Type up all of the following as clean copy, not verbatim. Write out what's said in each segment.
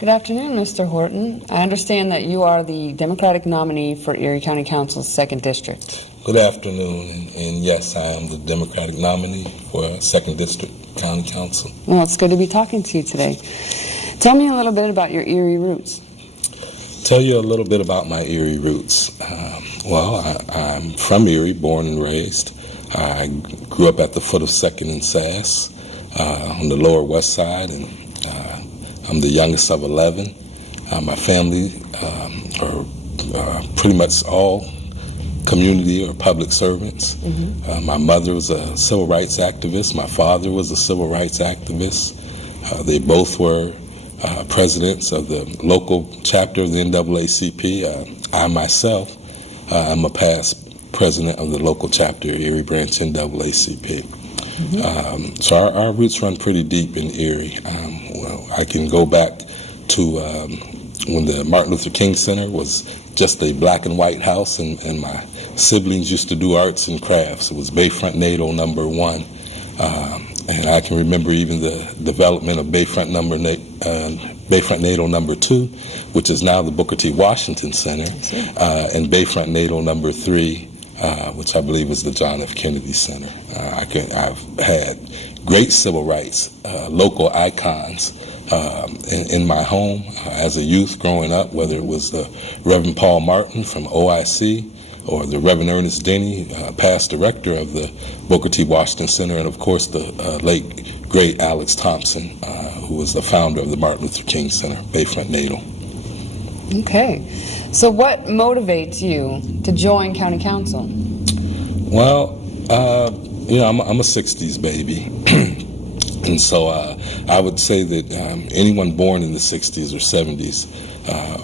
Good afternoon, Mr. Horton. I understand that you are the Democratic nominee for Erie County Council's 2nd District. Good afternoon, and yes, I am the Democratic nominee for 2nd District County Council. Well, it's good to be talking to you today. Tell me a little bit about your Erie roots. Tell you a little bit about my Erie roots. I'm from Erie, born and raised. I grew up at the foot of 2nd and Sass on the Lower West Side, and I'm the youngest of 11. My family are pretty much all community or public servants. Mm-hmm. My mother was a civil rights activist. My father was a civil rights activist. They both were presidents of the local chapter of the NAACP. I myself am a past president of the local chapter, Erie Branch NAACP. Mm-hmm. So our roots run pretty deep in Erie. I can go back to when the Martin Luther King Center was just a black and white house, and my siblings used to do arts and crafts. It was Bayfront NATO number 1. And I can remember even the development of Bayfront NATO number 2, which is now the Booker T. Washington Center, and Bayfront NATO number 3, which I believe is the John F. Kennedy Center. I've had great civil rights, local icons in my home as a youth growing up, whether it was the Reverend Paul Martin from OIC, or the Reverend Ernest Denny, past director of the Booker T. Washington Center, and of course the late, great Alex Thompson, who was the founder of the Martin Luther King Center, Bayfront NATO. Okay. So what motivates you to join County Council? Well, I'm a 60s baby. And so I would say that anyone born in the 60s or 70s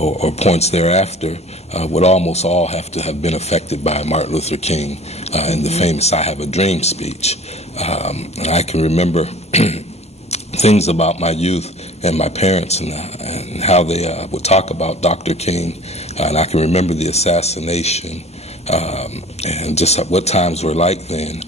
or points thereafter would almost all have to have been affected by Martin Luther King in the famous I Have a Dream speech. And I can remember things about my youth and my parents and how they would talk about Dr. King. And I can remember the assassination and just what times were like then.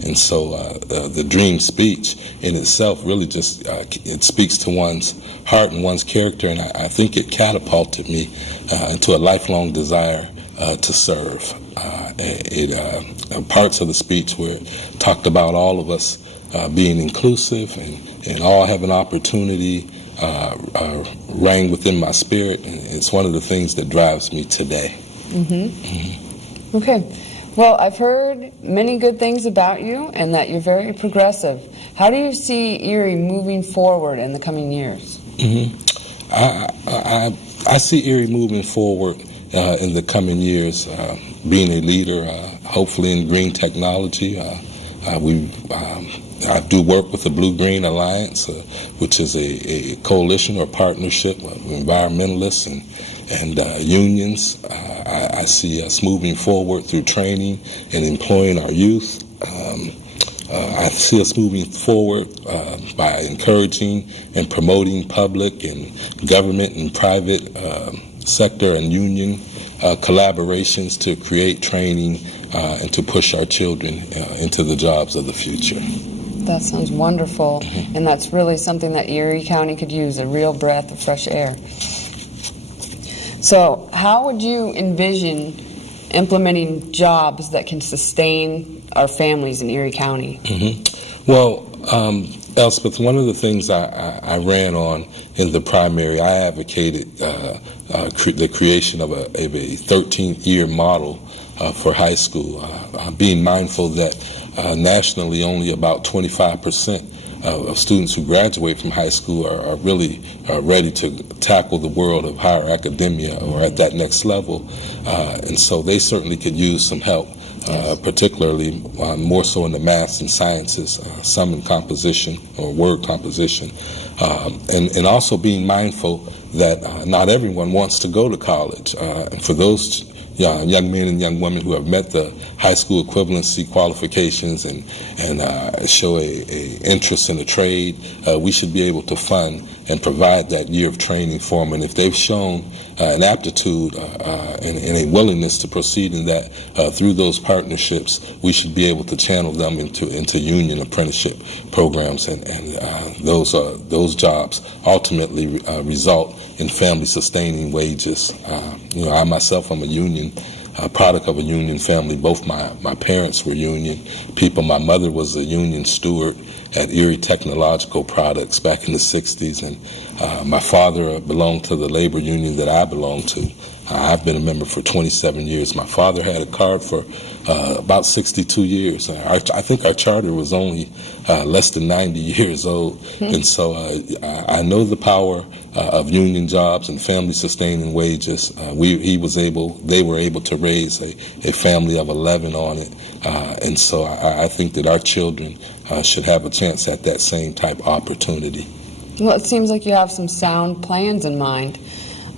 And so the dream speech in itself really just, it speaks to one's heart and one's character, and I think it catapulted me into a lifelong desire to serve. Parts of the speech where it talked about all of us being inclusive and all have an opportunity rang within my spirit, and it's one of the things that drives me today. Mm-hmm. Mm-hmm. Okay. Well, I've heard many good things about you and that you're very progressive. How do you see Erie moving forward in the coming years? Mm-hmm. I see Erie moving forward in the coming years, being a leader, hopefully in green technology. I do work with the Blue-Green Alliance, which is a coalition or partnership of environmentalists and unions. I see us moving forward through training and employing our youth. I see us moving forward by encouraging and promoting public and government and private sector and union collaborations to create training and to push our children into the jobs of the future. That sounds wonderful, and that's really something that Erie County could use, a real breath of fresh air. So how would you envision implementing jobs that can sustain our families in Erie County? Mm-hmm. Well, Elspeth, one of the things I ran on in the primary, I advocated the creation of a 13-year model for high school, being mindful that nationally only about 25% of students who graduate from high school are really ready to tackle the world of higher academia or at that next level. And so they certainly could use some help, particularly more so in the maths and sciences, some in composition or word composition. And also being mindful that not everyone wants to go to college. And for those young men and young women who have met the high school equivalency qualifications and show a interest in the trade, we should be able to fund and provide that year of training for them. And if they've shown an aptitude and a willingness to proceed in that through those partnerships, we should be able to channel them into union apprenticeship programs, and those jobs ultimately result in family-sustaining wages. I myself am a union product of a union family. Both my parents were union people. My mother was a union steward at Erie Technological Products back in the 60s, and my father belonged to the labor union that I belonged to. I've been a member for 27 years. My father had a card for about 62 years. I think our charter was only less than 90 years old. And so I know the power of union jobs and family-sustaining wages. They were able to raise a family of 11 on it. And so I think that our children should have a chance at that same type of opportunity. Well, it seems like you have some sound plans in mind.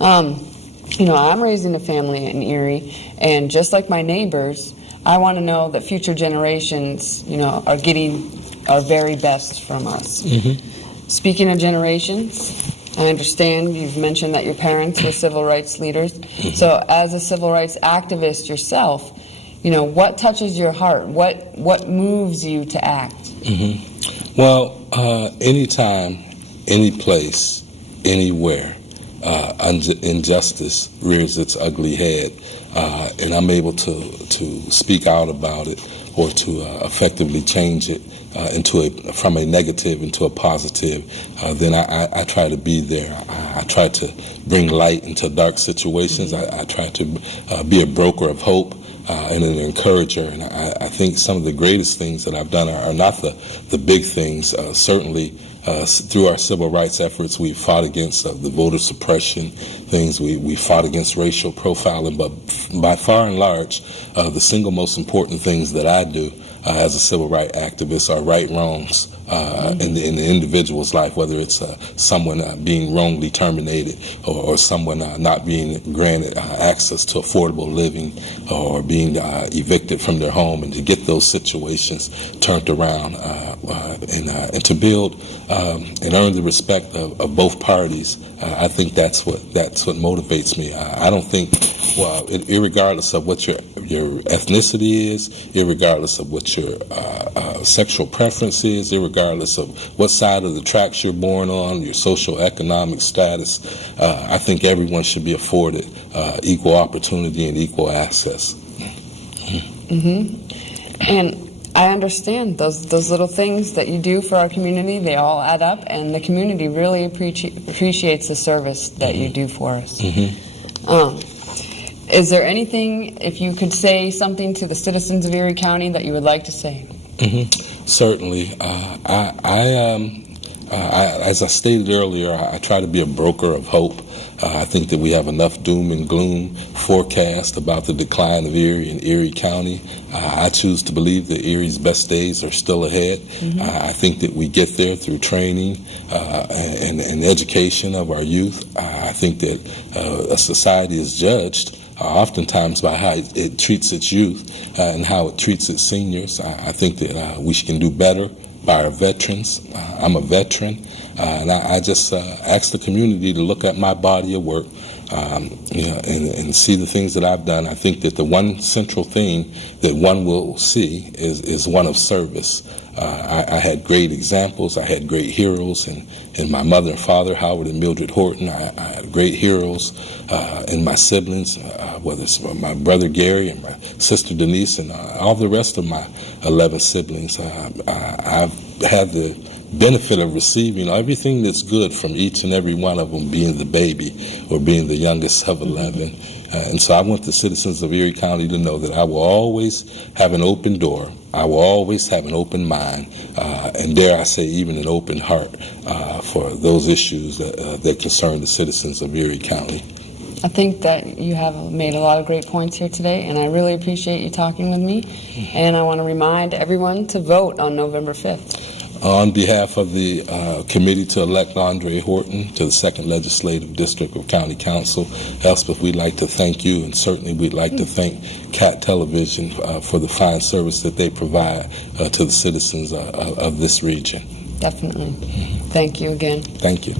I'm raising a family in Erie, and just like my neighbors, I want to know that future generations, are getting our very best from us. Mm-hmm. Speaking of generations, I understand you've mentioned that your parents were civil rights leaders. Mm-hmm. So as a civil rights activist yourself, what touches your heart? What moves you to act? Mm-hmm. Well, anytime, any place, anywhere, injustice rears its ugly head, and I'm able to speak out about it or to effectively change it from a negative into a positive, then I try to be there. I try to bring light into dark situations. I try to be a broker of hope and an encourager. And I think some of the greatest things that I've done are not the big things. Certainly, through our civil rights efforts, we fought against the voter suppression things. We fought against racial profiling. But by far and large, the single most important things that I do as a civil rights activist are right wrongs in the individual's life, whether it's someone being wrongly terminated or someone not being granted access to affordable living or being evicted from their home, and to get those situations turned around and to build and earn the respect of both parties. I think that's what motivates me. I don't think, irregardless of what your ethnicity is, irregardless of what your sexual preference is, irregardless of what side of the tracks you're born on, your social economic status, I think everyone should be afforded equal opportunity and equal access. Mm-hmm. And I understand those little things that you do for our community, they all add up, and the community really appreciates the service that you do for us. Mm-hmm. Is there anything, if you could say something to the citizens of Erie County that you would like to say? Mm-hmm. Certainly. As I stated earlier, I try to be a broker of hope. I think that we have enough doom and gloom forecast about the decline of Erie and Erie County. I choose to believe that Erie's best days are still ahead. Mm-hmm. I think that we get there through training and education of our youth. I think that a society is judged oftentimes by how it treats its youth and how it treats its seniors. I think that we can do better by our veterans. I'm a veteran, and I just ask the community to look at my body of work and see the things that I've done. I think that the one central thing that one will see is one of service. I had great examples. I had great heroes in my mother and father, Howard and Mildred Horton. I had great heroes in my siblings, whether it's my brother Gary and my sister Denise and all the rest of my 11 siblings. I've had the benefit of receiving everything that's good from each and every one of them, being the baby or being the youngest of 11. And so I want the citizens of Erie County to know that I will always have an open door. I will always have an open mind, and dare I say even an open heart for those issues that concern the citizens of Erie County. I think that you have made a lot of great points here today, and I really appreciate you talking with me. And I want to remind everyone to vote on November 5th. On behalf of the committee to elect Andre Horton to the 2nd Legislative District of County Council, Elspeth, we'd like to thank you, and certainly we'd like to thank CAT Television for the fine service that they provide to the citizens of this region. Definitely. Thank you again. Thank you.